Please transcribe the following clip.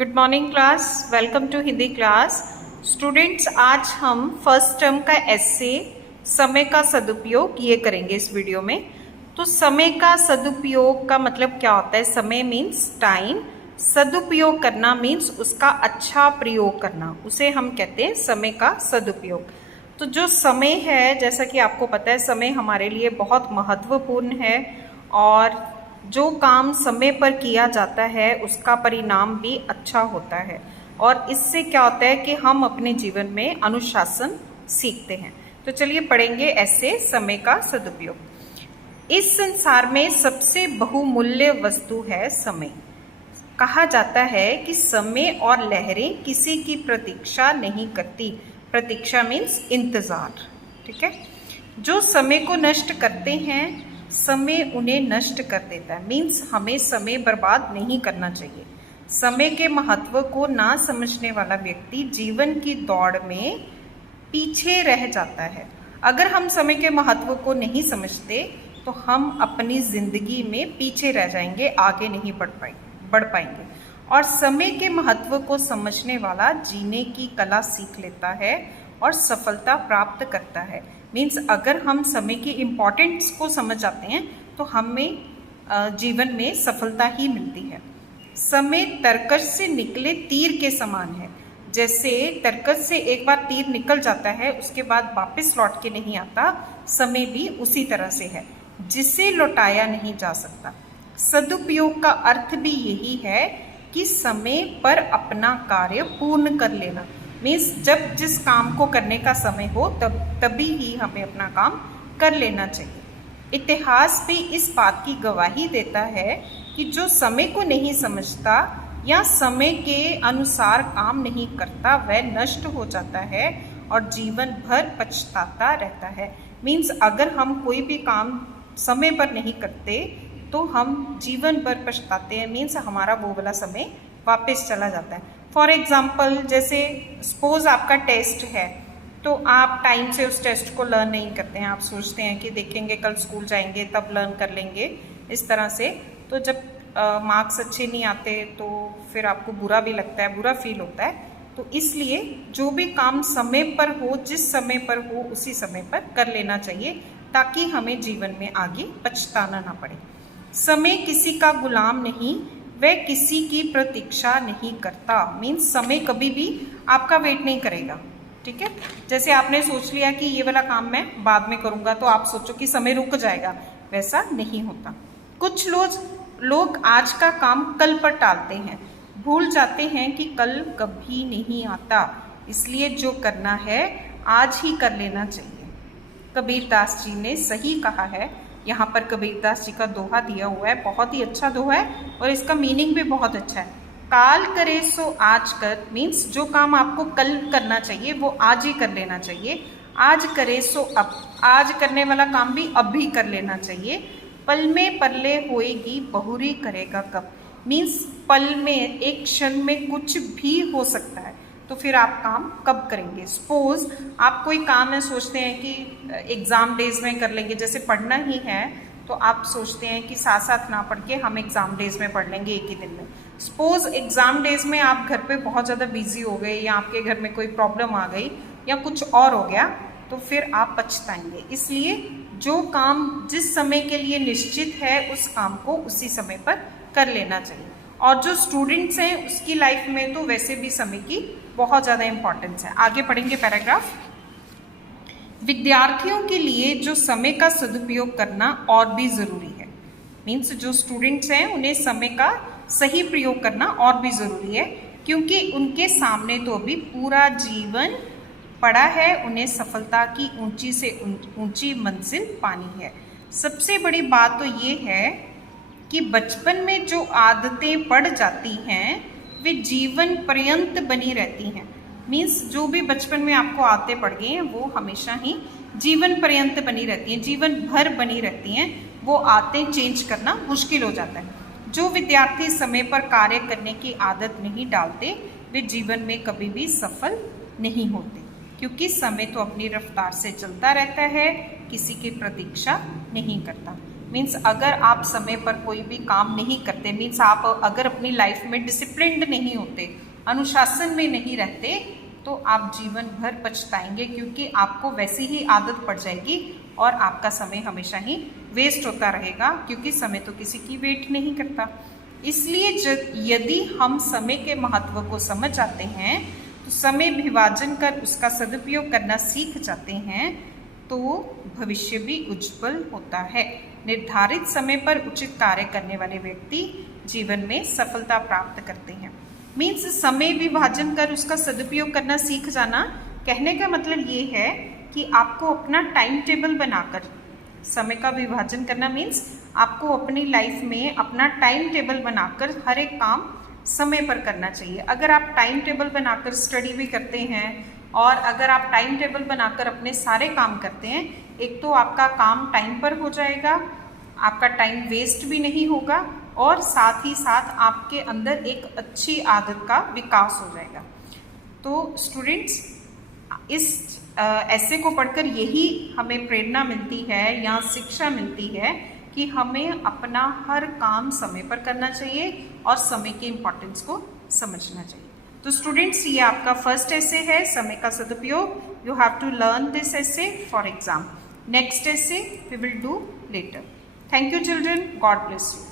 Good morning class, welcome to Hindi class. Students, आज हम first term का एस्से समय का सदुपयोग ये करेंगे इस वीडियो में। तो समय का सदुपयोग का मतलब क्या होता है? समय मीन्स टाइम, सदुपयोग करना मीन्स उसका अच्छा प्रयोग करना, उसे हम कहते हैं समय का सदुपयोग। तो जो समय है, जैसा कि आपको पता है, समय हमारे लिए बहुत महत्वपूर्ण है और जो काम समय पर किया जाता है उसका परिणाम भी अच्छा होता है और इससे क्या होता है कि हम अपने जीवन में अनुशासन सीखते हैं। तो चलिए पढ़ेंगे ऐसे समय का सदुपयोग। इस संसार में सबसे बहुमूल्य वस्तु है समय। कहा जाता है कि समय और लहरें किसी की प्रतीक्षा नहीं करती। प्रतीक्षा मीन्स इंतजार, ठीक है। जो समय को नष्ट करते हैं समय उन्हें नष्ट कर देता है। मीन्स हमें समय बर्बाद नहीं करना चाहिए। समय के महत्व को ना समझने वाला व्यक्ति जीवन की दौड़ में पीछे रह जाता है। अगर हम समय के महत्व को नहीं समझते तो हम अपनी जिंदगी में पीछे रह जाएंगे, आगे नहीं बढ़ पाएंगे। और समय के महत्व को समझने वाला जीने की कला सीख लेता है और सफलता प्राप्त करता है। मीन्स अगर हम समय की इम्पोर्टेंस को समझ जाते हैं तो हमें जीवन में सफलता ही मिलती है। समय तरकश से निकले तीर के समान है। जैसे तरकश से एक बार तीर निकल जाता है, उसके बाद वापस लौट के नहीं आता, समय भी उसी तरह से है, जिसे लौटाया नहीं जा सकता। सदुपयोग का अर्थ भी यही है कि समय पर अपना कार्य पूर्ण कर लेना। मीन्स जब जिस काम को करने का समय हो तभी ही हमें अपना काम कर लेना चाहिए। इतिहास भी इस बात की गवाही देता है कि जो समय को नहीं समझता या समय के अनुसार काम नहीं करता वह नष्ट हो जाता है और जीवन भर पछताता रहता है। मीन्स अगर हम कोई भी काम समय पर नहीं करते तो हम जीवन भर पछताते हैं। मीन्स हमारा वो वाला समय वापस चला जाता है। फॉर एग्ज़ाम्पल, जैसे सपोज आपका टेस्ट है तो आप टाइम से उस टेस्ट को लर्न नहीं करते हैं। आप सोचते हैं कि देखेंगे, कल स्कूल जाएंगे तब लर्न कर लेंगे, इस तरह से। तो जब मार्क्स अच्छे नहीं आते तो फिर आपको बुरा भी लगता है, बुरा फील होता है। तो इसलिए जो भी काम समय पर हो, जिस समय पर हो उसी समय पर कर लेना चाहिए ताकि हमें जीवन में आगे पछताना ना पड़े। समय किसी का गुलाम नहीं, वह किसी की प्रतीक्षा नहीं करता। मीन्स समय कभी भी आपका वेट नहीं करेगा, ठीक है। जैसे आपने सोच लिया कि ये वाला काम मैं बाद में करूँगा तो आप सोचो कि समय रुक जाएगा, वैसा नहीं होता। कुछ लोग आज का काम कल पर टालते हैं, भूल जाते हैं कि कल कभी नहीं आता। इसलिए जो करना है आज ही कर लेना चाहिए। कबीरदास जी ने सही कहा है। यहाँ पर कबीरदास जी का दोहा दिया हुआ है, बहुत ही अच्छा दोहा है और इसका मीनिंग भी बहुत अच्छा है। काल करे सो आज कर। मीन्स जो काम आपको कल करना चाहिए वो आज ही कर लेना चाहिए। आज करे सो अब, आज करने वाला काम भी अब ही कर लेना चाहिए। पल में परले होएगी, बहुरी करेगा कब। मीन्स पल में, एक क्षण में कुछ भी हो सकता है, तो फिर आप काम कब करेंगे। सपोज आप कोई काम है, सोचते हैं कि एग्ज़ाम डेज में कर लेंगे, जैसे पढ़ना ही है तो आप सोचते हैं कि साथ साथ ना पढ़ के हम एग्ज़ाम डेज में पढ़ लेंगे एक ही दिन में। सपोज एग्ज़ाम डेज में आप घर पे बहुत ज़्यादा बिजी हो गए या आपके घर में कोई प्रॉब्लम आ गई या कुछ और हो गया तो फिर आप पछताएंगे। इसलिए जो काम जिस समय के लिए निश्चित है उस काम को उसी समय पर कर लेना चाहिए। और जो स्टूडेंट्स हैं उसकी लाइफ में तो वैसे भी समय की बहुत ज़्यादा इम्पोर्टेंस है। आगे पढ़ेंगे पैराग्राफ। विद्यार्थियों के लिए जो समय का सदुपयोग करना और भी ज़रूरी है। मीन्स जो स्टूडेंट्स हैं उन्हें समय का सही प्रयोग करना और भी ज़रूरी है, क्योंकि उनके सामने तो अभी पूरा जीवन पड़ा है। उन्हें सफलता की ऊंची से ऊंची मंजिल पानी है। सबसे बड़ी बात तो ये है कि बचपन में जो आदतें पड़ जाती हैं वे जीवन पर्यंत बनी रहती हैं। मीन्स जो भी बचपन में आपको आदतें पड़ गई हैं वो हमेशा ही जीवन पर्यंत बनी रहती हैं, जीवन भर बनी रहती हैं। वो आदतें चेंज करना मुश्किल हो जाता है। जो विद्यार्थी समय पर कार्य करने की आदत नहीं डालते वे जीवन में कभी भी सफल नहीं होते, क्योंकि समय तो अपनी रफ्तार से चलता रहता है, किसी की प्रतीक्षा नहीं करता। मीन्स अगर आप समय पर कोई भी काम नहीं करते, मीन्स आप अगर अपनी लाइफ में डिसिप्लिन्ड नहीं होते, अनुशासन में नहीं रहते, तो आप जीवन भर पछताएंगे, क्योंकि आपको वैसी ही आदत पड़ जाएगी और आपका समय हमेशा ही वेस्ट होता रहेगा, क्योंकि समय तो किसी की वेट नहीं करता। इसलिए यदि हम समय के महत्व को समझ जाते हैं, तो समय विभाजन कर उसका सदुपयोग करना सीख जाते हैं, तो भविष्य भी उज्जवल होता है। निर्धारित समय पर उचित कार्य करने वाले व्यक्ति जीवन में सफलता प्राप्त करते हैं। मीन्स समय विभाजन कर उसका सदुपयोग करना सीख जाना, कहने का मतलब ये है कि आपको अपना टाइम टेबल बनाकर समय का विभाजन करना, मीन्स आपको अपनी लाइफ में अपना टाइम टेबल बनाकर हर एक काम समय पर करना चाहिए। अगर आप टाइम टेबल बनाकर स्टडी भी करते हैं और अगर आप टाइम टेबल बनाकर अपने सारे काम करते हैं, एक तो आपका काम टाइम पर हो जाएगा, आपका टाइम वेस्ट भी नहीं होगा और साथ ही साथ आपके अंदर एक अच्छी आदत का विकास हो जाएगा। तो स्टूडेंट्स, इस ऐसे को पढ़कर यही हमें प्रेरणा मिलती है या शिक्षा मिलती है कि हमें अपना हर काम समय पर करना चाहिए और समय के इम्पोर्टेंस को समझना चाहिए। तो स्टूडेंट्स, ये आपका फर्स्ट ऐसे है, समय का सदुपयोग। You have to learn this essay for exam. Next essay we will do later. Thank you children, God bless you.